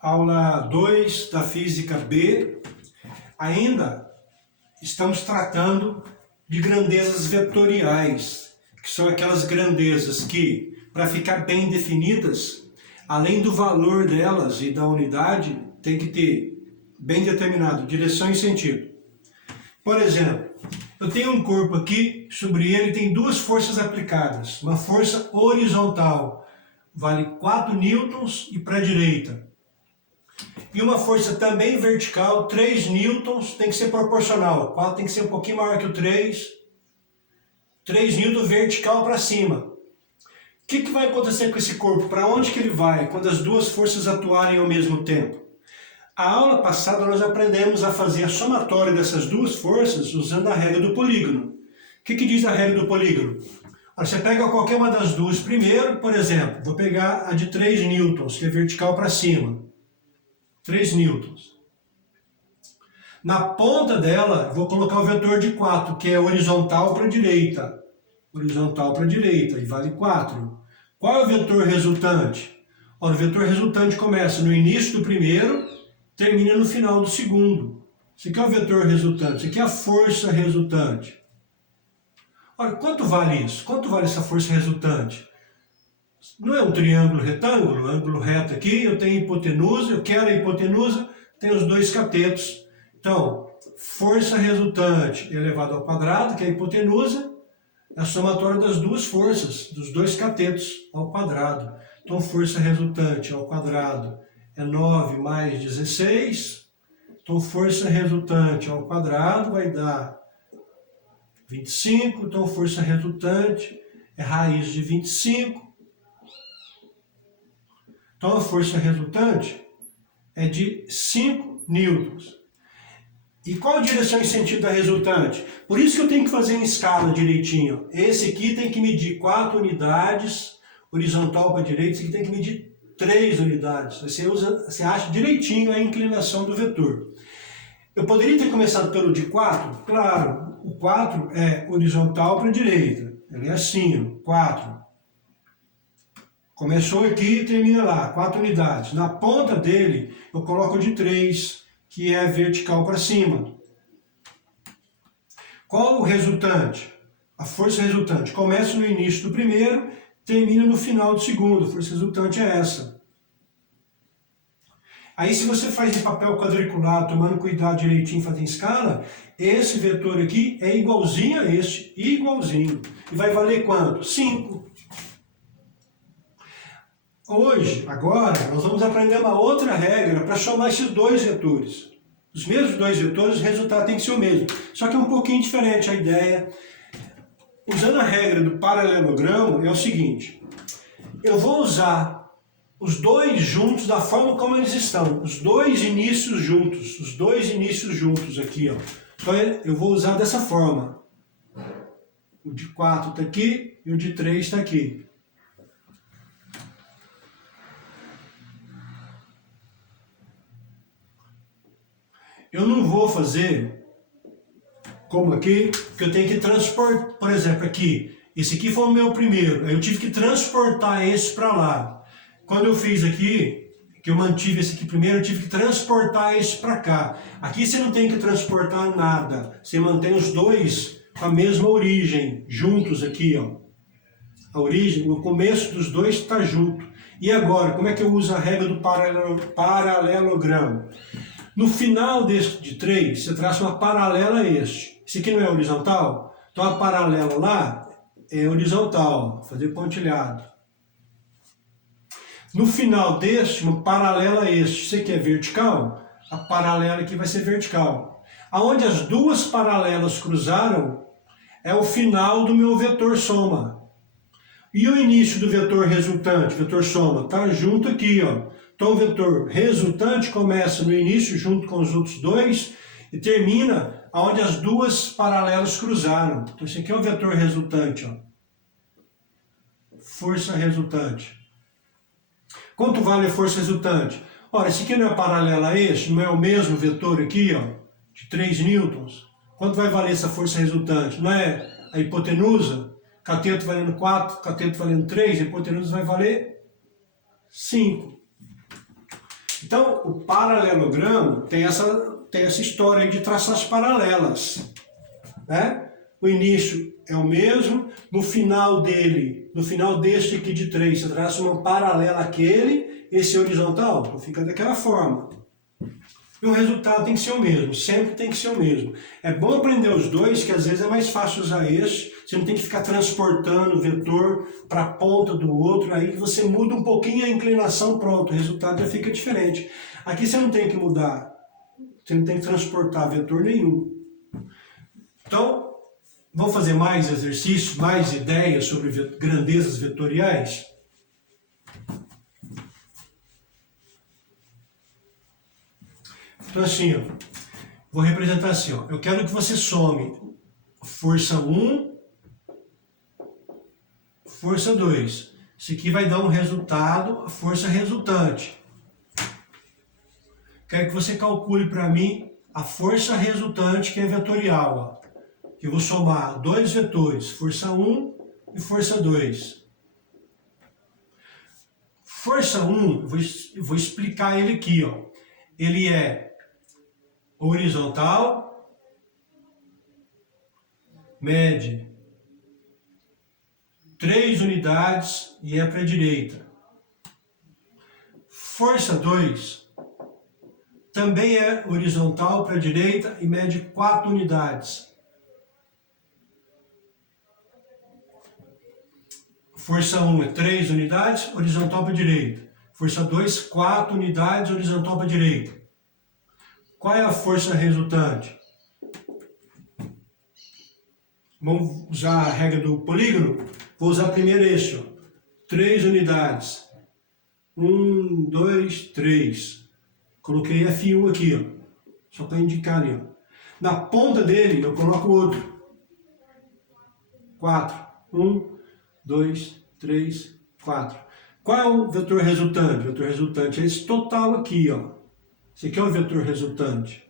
Aula 2 da Física B. Ainda estamos tratando de grandezas vetoriais, que são aquelas grandezas que, para ficar bem definidas, além do valor delas e da unidade, tem que ter bem determinado direção e sentido. Por exemplo, eu tenho um corpo aqui, sobre ele tem duas forças aplicadas. Uma força horizontal vale 4 newtons e para a direita. E uma força também vertical, 3 newtons, tem que ser proporcional. 4 tem que ser um pouquinho maior que o 3. 3 newtons vertical para cima. O que vai acontecer com esse corpo? Para onde que ele vai quando as duas forças atuarem ao mesmo tempo? A aula passada nós aprendemos a fazer a somatória dessas duas forças usando a regra do polígono. O que diz a regra do polígono? Você pega qualquer uma das duas primeiro, por exemplo, vou pegar a de 3 newtons, que é vertical para cima. 3 newtons. Na ponta dela, vou colocar o vetor de 4, que é horizontal para a direita. Horizontal para a direita, e vale 4. Qual é o vetor resultante? O vetor resultante começa no início do primeiro, termina no final do segundo. Isso aqui é o vetor resultante, isso aqui é a força resultante. Olha, quanto vale isso? Quanto vale essa força resultante? Não é um triângulo retângulo, ângulo reto aqui, eu tenho hipotenusa, eu quero a hipotenusa, tem os dois catetos. Então, força resultante elevado ao quadrado, que é a hipotenusa, é a somatória das duas forças, dos dois catetos ao quadrado. Então, força resultante ao quadrado é 9 mais 16. Então, força resultante ao quadrado vai dar 25. Então, força resultante é raiz de 25. Então, a força resultante é de 5 newtons. E qual a direção e sentido da resultante? Por isso que eu tenho que fazer em escala direitinho. Esse aqui tem que medir 4 unidades, horizontal para a direita, esse aqui tem que medir 3 unidades. Você acha direitinho a inclinação do vetor. Eu poderia ter começado pelo de 4? Claro, o 4 é horizontal para a direita. Ele é assim, 4. Começou aqui e termina lá, 4 unidades. Na ponta dele, eu coloco o de 3, que é vertical para cima. Qual o resultante? A força resultante começa no início do primeiro, termina no final do segundo. A força resultante é essa. Aí, se você faz em papel quadriculado, tomando cuidado direitinho, fazer em escala, esse vetor aqui é igualzinho a este, igualzinho. E vai valer quanto? 5. Hoje, agora, nós vamos aprender uma outra regra para somar esses dois vetores. Os mesmos dois vetores, o resultado tem que ser o mesmo. Só que é um pouquinho diferente a ideia. Usando a regra do paralelogramo, é o seguinte. Eu vou usar os dois juntos da forma como eles estão. Os dois inícios juntos. Os dois inícios juntos aqui, ó. Então, eu vou usar dessa forma. O de 4 está aqui e o de 3 está aqui. Eu não vou fazer como aqui, que eu tenho que transportar, por exemplo, aqui, esse aqui foi o meu primeiro, aí eu tive que transportar esse para lá. Quando eu fiz aqui, que eu mantive esse aqui primeiro, eu tive que transportar esse para cá. Aqui você não tem que transportar nada, você mantém os dois com a mesma origem, juntos aqui, ó. A origem, o começo dos dois está junto. E agora, como é que eu uso a regra do paralelogramo? No final deste de 3, você traça uma paralela a este. Esse aqui não é horizontal? Então a paralela lá é horizontal, fazer pontilhado. No final deste, uma paralela a este. Esse aqui é vertical? A paralela aqui vai ser vertical. Aonde as duas paralelas cruzaram é o final do meu vetor soma. E o início do vetor resultante, vetor soma, está junto aqui, ó. Então, o vetor resultante começa no início, junto com os outros dois, e termina onde as duas paralelas cruzaram. Então, esse aqui é o vetor resultante, ó. Força resultante. Quanto vale a força resultante? Ora, esse aqui não é paralela a este, não é o mesmo vetor aqui, ó, de 3 newtons. Quanto vai valer essa força resultante? Não é a hipotenusa? Cateto valendo 4, cateto valendo 3, a hipotenusa vai valer 5. Então, o paralelogramo tem essa história aí de traçar as paralelas, né? O início é o mesmo, no final deste aqui de 3, você traça uma paralela àquele, esse é horizontal, então fica daquela forma. E o resultado tem que ser o mesmo, sempre tem que ser o mesmo. É bom aprender os dois, que às vezes é mais fácil usar este, você não tem que ficar transportando o vetor para a ponta do outro, aí você muda um pouquinho a inclinação, pronto, o resultado já fica diferente. Aqui você não tem que mudar, você não tem que transportar vetor nenhum. Então, vamos fazer mais exercícios, mais ideias sobre grandezas vetoriais? Então assim, ó, vou representar assim, ó, eu quero que você some força 1, força 2. Isso aqui vai dar um resultado, a força resultante. Quero que você calcule para mim a força resultante, que é vetorial. Ó. Eu vou somar dois vetores, força 1 e força 2. Força 1, eu vou explicar ele aqui. Ó. Ele é horizontal, mede 3 unidades e é para a direita. Força 2 também é horizontal para a direita e mede 4 unidades. Força 1 é 3 unidades, horizontal para a direita. Força 2, 4 unidades, horizontal para a direita. Qual é a força resultante? Vamos usar a regra do polígono? Vou usar primeiro este, ó. 3 unidades. 1, 2, 3. Coloquei F1 aqui, ó. Só para indicar ali, ó. Na ponta dele eu coloco outro. 4. 1, 2, 3, 4. Qual é o vetor resultante? O vetor resultante é esse total aqui, ó. Esse aqui é o vetor resultante.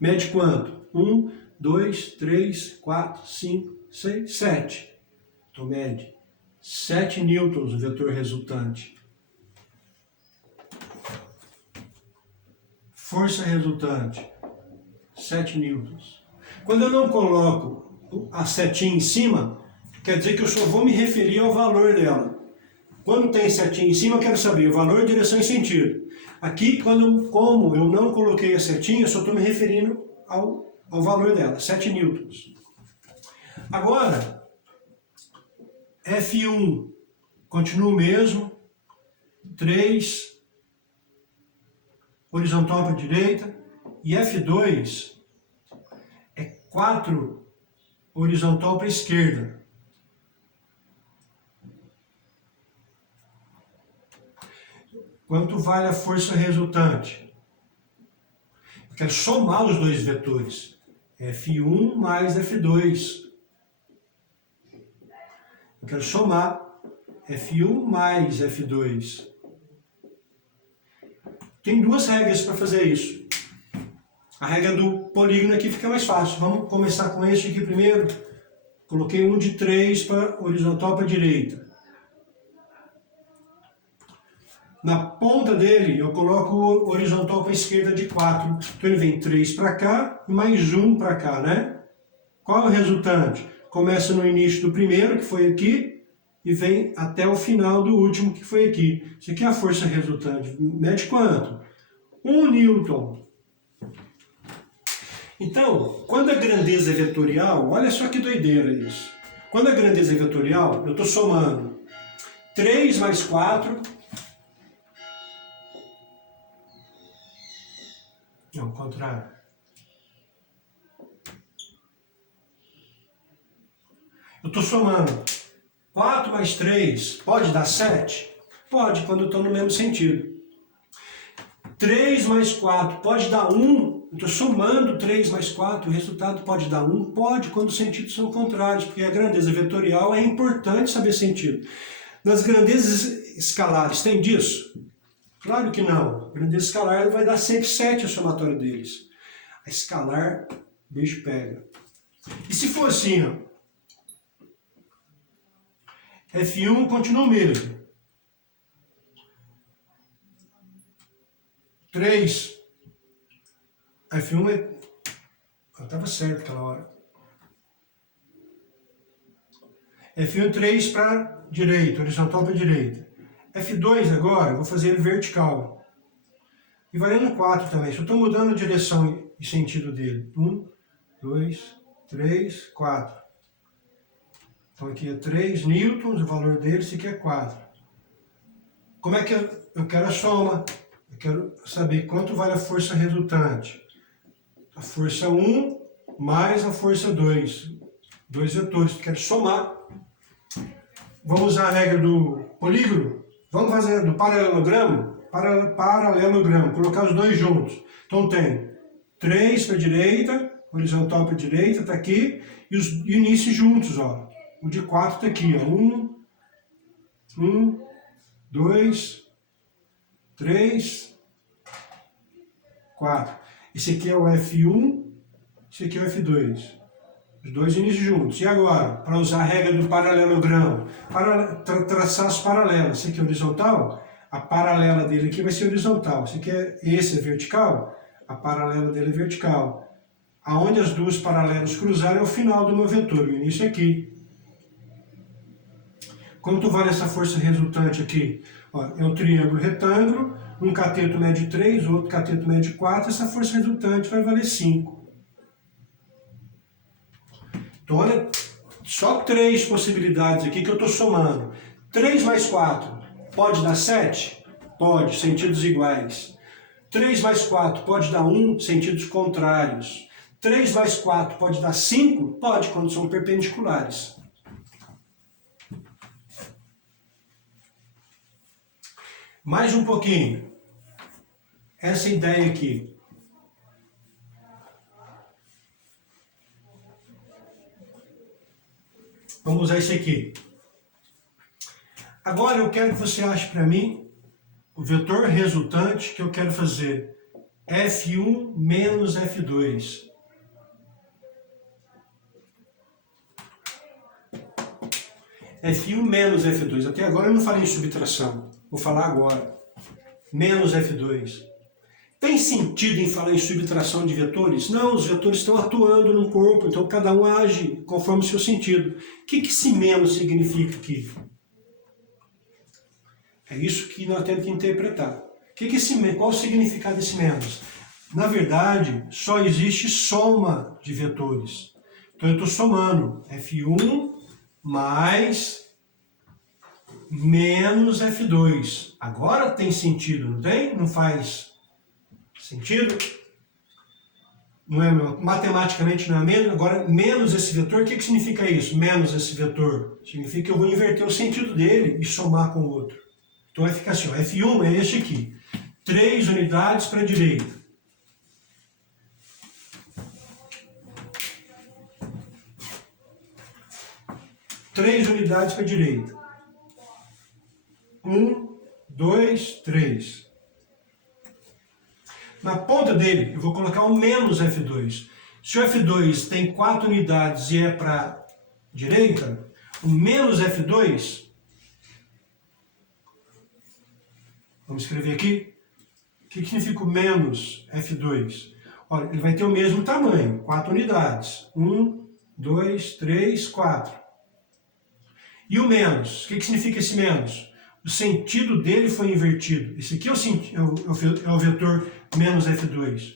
Mede quanto? 1, 2, 3, 4, 5, 6, 7. Então mede 7 newtons o vetor resultante. Força resultante, 7 newtons. Quando eu não coloco a setinha em cima, quer dizer que eu só vou me referir ao valor dela. Quando tem setinha em cima, eu quero saber o valor, direção e sentido. Aqui, como eu não coloquei a setinha, eu só estou me referindo ao valor dela, 7 newtons. Agora, F1 continua o mesmo, 3, horizontal para a direita, e F2 é 4, horizontal para a esquerda. Quanto vale a força resultante? Eu quero somar os dois vetores. F1 mais F2. Eu quero somar F1 mais F2. Tem duas regras para fazer isso. A regra do polígono aqui fica mais fácil. Vamos começar com este aqui primeiro. Coloquei um de 3 para horizontal para a direita. Na ponta dele, eu coloco o horizontal para a esquerda de 4. Então ele vem 3 para cá e mais 1 para cá, né? Qual é o resultante? Começa no início do primeiro, que foi aqui, e vem até o final do último, que foi aqui. Isso aqui é a força resultante. Mede quanto? 1 newton. Então, quando a grandeza é vetorial, olha só que doideira isso. Quando a grandeza é vetorial, eu estou somando 3 mais 4... Não, ao contrário. Eu estou somando 4 mais 3, pode dar 7? Pode, quando eu estou no mesmo sentido. 3 mais 4 pode dar 1? Eu estou somando 3 mais 4, o resultado pode dar 1? Pode, quando os sentidos são contrários, porque a grandeza vetorial é importante saber sentido. Nas grandezas escalares, tem disso? Claro que não. A grandeza escalar vai dar sempre 7 a somatória deles. A escalar, bicho pega. E se for assim, ó, F1 continua o mesmo. 3, F1 é... Eu estava certo aquela hora. F1 é 3 para direita, horizontal para direita. F2 agora, eu vou fazer ele vertical. E valendo 4 também, só estou mudando a direção e sentido dele. 1, 2, 3, 4. Então aqui é 3 newtons, o valor dele, esse aqui é 4. Como é que eu quero a soma? Eu quero saber quanto vale a força resultante. A força 1 mais a força 2. Dois vetores, eu quero somar. Vamos usar a regra do polígono? Vamos fazer do paralelogramo? Paralelogramo, colocar os dois juntos. Então tem 3 para a direita, horizontal para a direita, está aqui, e o início juntos, ó. O de 4 está aqui, ó. 1, 2, 3, 4. Esse aqui é o F1, esse aqui é o F2. Os dois inícios juntos. E agora, para usar a regra do paralelogramo, para traçar as paralelas. Esse aqui é horizontal, a paralela dele aqui vai ser horizontal. Esse é vertical, a paralela dele é vertical. Aonde as duas paralelas cruzarem é o final do meu vetor, o início é aqui. Quanto vale essa força resultante aqui? Ó, é um triângulo retângulo, um cateto mede 3, outro cateto mede 4, essa força resultante vai valer 5. Então, olha, só 3 possibilidades aqui que eu estou somando. 3 mais 4 pode dar 7? Pode, sentidos iguais. 3 mais 4 pode dar 1, sentidos contrários. 3 mais 4 pode dar 5? Pode, quando são perpendiculares. Mais um pouquinho. Essa ideia aqui. Vamos usar esse aqui. Agora eu quero que você ache para mim o vetor resultante que eu quero fazer. F1 menos F2. F1 menos F2. Até agora eu não falei em subtração. Vou falar agora. Menos F2. Tem sentido em falar em subtração de vetores? Não, os vetores estão atuando no corpo, então cada um age conforme o seu sentido. O que esse menos significa aqui? É isso que nós temos que interpretar. Qual o significado desse menos? Na verdade, só existe soma de vetores. Então eu estou somando F1 mais menos F2. Agora tem sentido, não tem? Não faz sentido? Não é, matematicamente não é menos. Agora, menos esse vetor, o que significa isso? Menos esse vetor. Significa que eu vou inverter o sentido dele e somar com o outro. Então vai ficar assim, ó, F1 é este aqui. 3 unidades para a direita. Três unidades para a direita. 1, 2, 3. Na ponta dele, eu vou colocar um menos F2. Se o F2 tem 4 unidades e é para a direita, o menos F2, vamos escrever aqui, o que significa o menos F2? Olha, ele vai ter o mesmo tamanho, 4 unidades. 1, 2, 3, 4. E o menos, o que significa esse menos? O sentido dele foi invertido. Esse aqui é o vetor menos F2.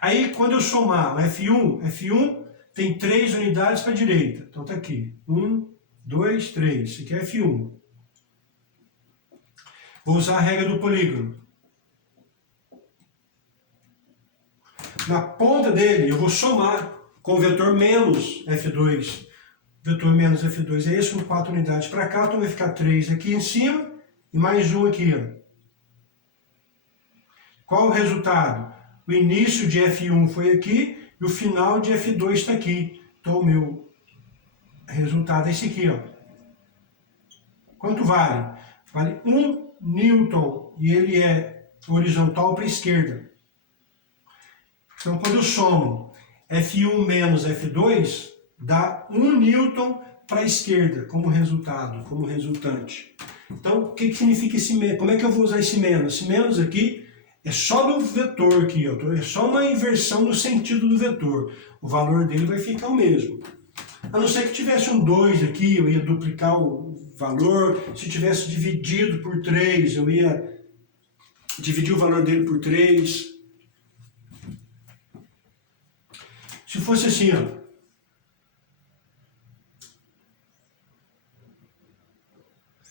Aí, quando eu somar o F1 tem 3 unidades para a direita. Então está aqui. 1, 2, 3. Esse aqui é F1. Vou usar a regra do polígono. Na ponta dele, eu vou somar com o vetor menos F2. Vetor menos F2 é esse, com 4 unidades para cá, então vai ficar 3 aqui em cima e mais 1 aqui. Ó. Qual o resultado? O início de F1 foi aqui e o final de F2 está aqui. Então o meu resultado é esse aqui. Ó. Quanto vale? Vale 1 newton e ele é horizontal para a esquerda. Então quando eu somo F1 menos F2, dá 1 newton para a esquerda como resultado, como resultante. Então, o que significa esse menos? Como é que eu vou usar esse menos? Esse menos aqui É só do vetor aqui, ó. É só uma inversão no sentido do vetor. O valor dele vai ficar o mesmo. A não ser que tivesse um 2 aqui, eu ia duplicar o valor. Se tivesse dividido por 3, eu ia dividir o valor dele por 3. Se fosse assim, ó.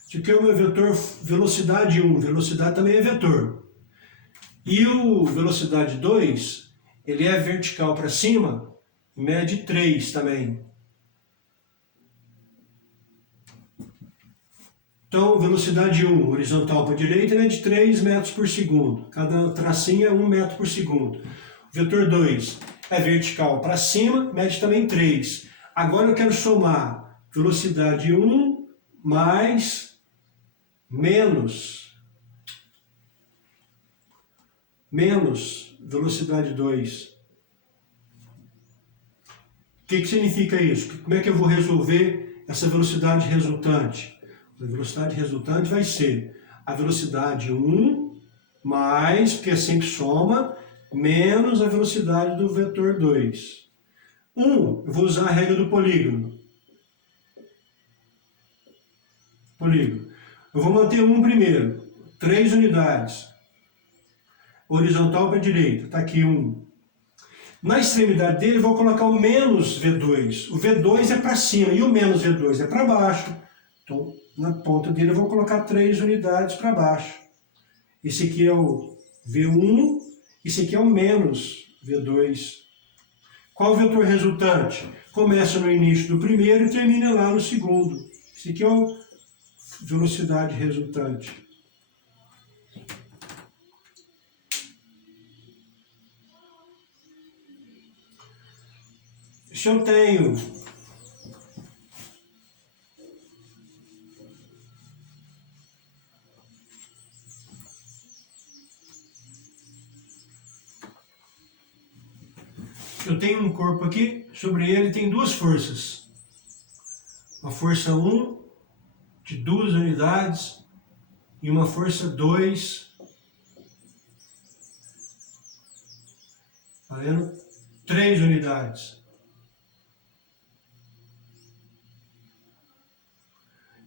Isso aqui é o meu vetor velocidade 1. Velocidade também é vetor. E o velocidade 2, ele é vertical para cima, mede 3 também. Então, velocidade 1, horizontal para a direita, mede 3 metros por segundo. Cada tracinho é 1 metro por segundo. O vetor 2 é vertical para cima, mede também 3. Agora eu quero somar velocidade 1 mais menos velocidade 2. O que significa isso? Como é que eu vou resolver essa velocidade resultante? A velocidade resultante vai ser a velocidade 1 mais, porque é sempre soma, menos a velocidade do vetor 2. 1, eu vou usar a regra do polígono. Eu vou manter 1 primeiro, 3 unidades. Horizontal para a direita, está aqui 1. Na extremidade dele eu vou colocar o menos V2. O V2 é para cima e o menos V2 é para baixo. Então, na ponta dele eu vou colocar 3 unidades para baixo. Esse aqui é o V1, esse aqui é o menos V2. Qual o vetor resultante? Começa no início do primeiro e termina lá no segundo. Esse aqui é a velocidade resultante. Se eu tenho um corpo aqui, sobre ele tem duas forças. Uma força 1 de 2 unidades e uma força 2, tá vendo? 3 unidades.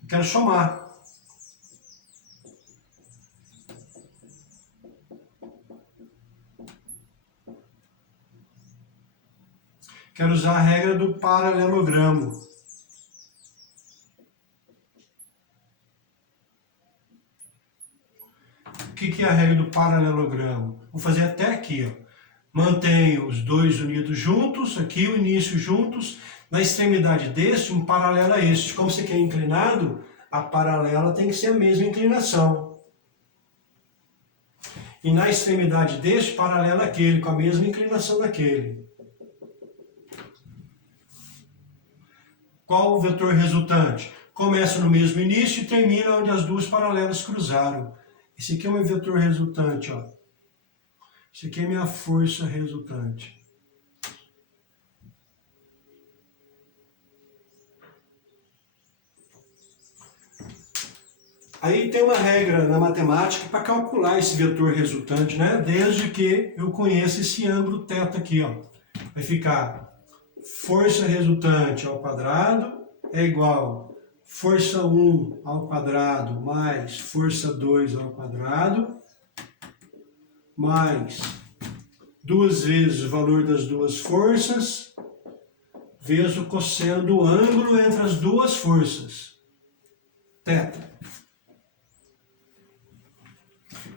Eu quero somar. Quero usar a regra do paralelogramo. O que é a regra do paralelogramo? Vou fazer até aqui, ó. Mantenho os dois unidos juntos, aqui o início juntos. Na extremidade deste, um paralelo a este. Como você quer inclinado, a paralela tem que ser a mesma inclinação. E na extremidade deste, paralelo àquele, com a mesma inclinação daquele. Qual o vetor resultante? Começa no mesmo início e termina onde as duas paralelas cruzaram. Esse aqui é o meu vetor resultante, ó. Esse aqui é a minha força resultante. Aí tem uma regra na matemática para calcular esse vetor resultante, né? Desde que eu conheça esse ângulo θ aqui, ó. Vai ficar força resultante ao quadrado é igual força 1 ao quadrado mais força 2 ao quadrado mais 2 vezes o valor das duas forças vezes o cosseno do ângulo entre as duas forças. θ.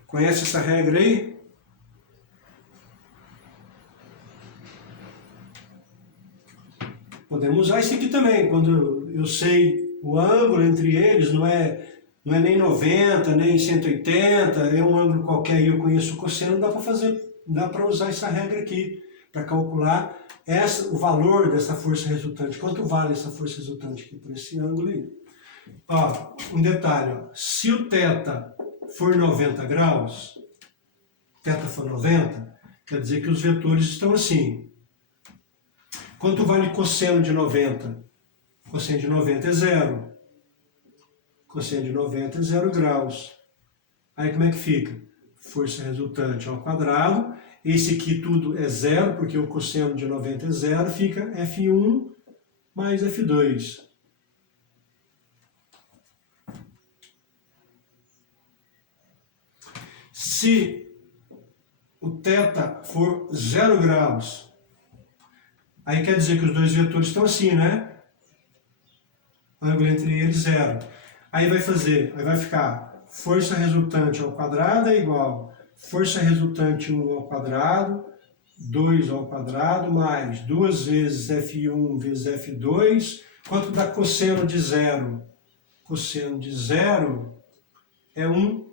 Conhece essa regra aí? Podemos usar isso aqui também, quando eu sei o ângulo entre eles, não é nem 90, nem 180, é um ângulo qualquer e eu conheço o cosseno, dá para usar essa regra aqui, para calcular o valor dessa força resultante. Quanto vale essa força resultante aqui por esse ângulo aí? Ó, um detalhe, ó, se o θ for 90 graus, θ for 90, quer dizer que os vetores estão assim. Quanto vale cosseno de 90? Cosseno de 90 é 0. Cosseno de 90 é 0 graus. Aí como é que fica? força resultante ao quadrado. Esse aqui tudo é zero, porque o cosseno de 90 é zero, fica F1 mais F2. Se o θ for 0 graus, aí quer dizer que os dois vetores estão assim, né? Ângulo entre eles, zero. Aí vai ficar força resultante ao quadrado é igual força resultante 1 ao quadrado, 2 ao quadrado, mais 2 vezes F1 vezes F2. Quanto dá cosseno de zero? Cosseno de zero é 1.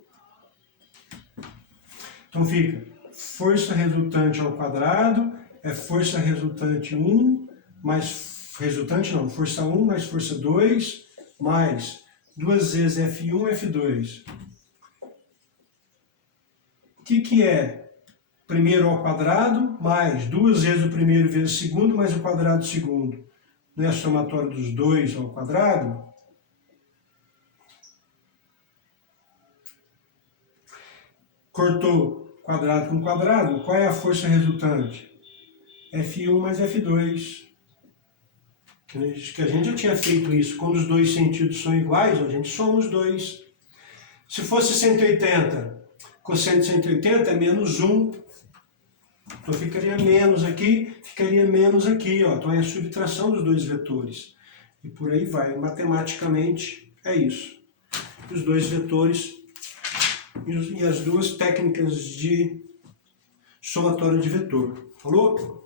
Então fica força resultante ao quadrado é força resultante 1 mais resultante não, força 1 mais força 2 mais 2 vezes F1 F2. O que é primeiro ao quadrado mais 2 vezes o primeiro vezes o segundo mais o quadrado do segundo? Não é a somatória dos dois ao quadrado? Cortou quadrado com quadrado, qual é a força resultante? F1 mais F2. Que a gente já tinha feito isso. Quando os dois sentidos são iguais, a gente soma os dois. Se fosse 180, cosseno de 180 é menos 1. Então ficaria menos aqui, ó. Então é a subtração dos dois vetores. E por aí vai. Matematicamente é isso. Os dois vetores e as duas técnicas de somatória de vetor. Falou?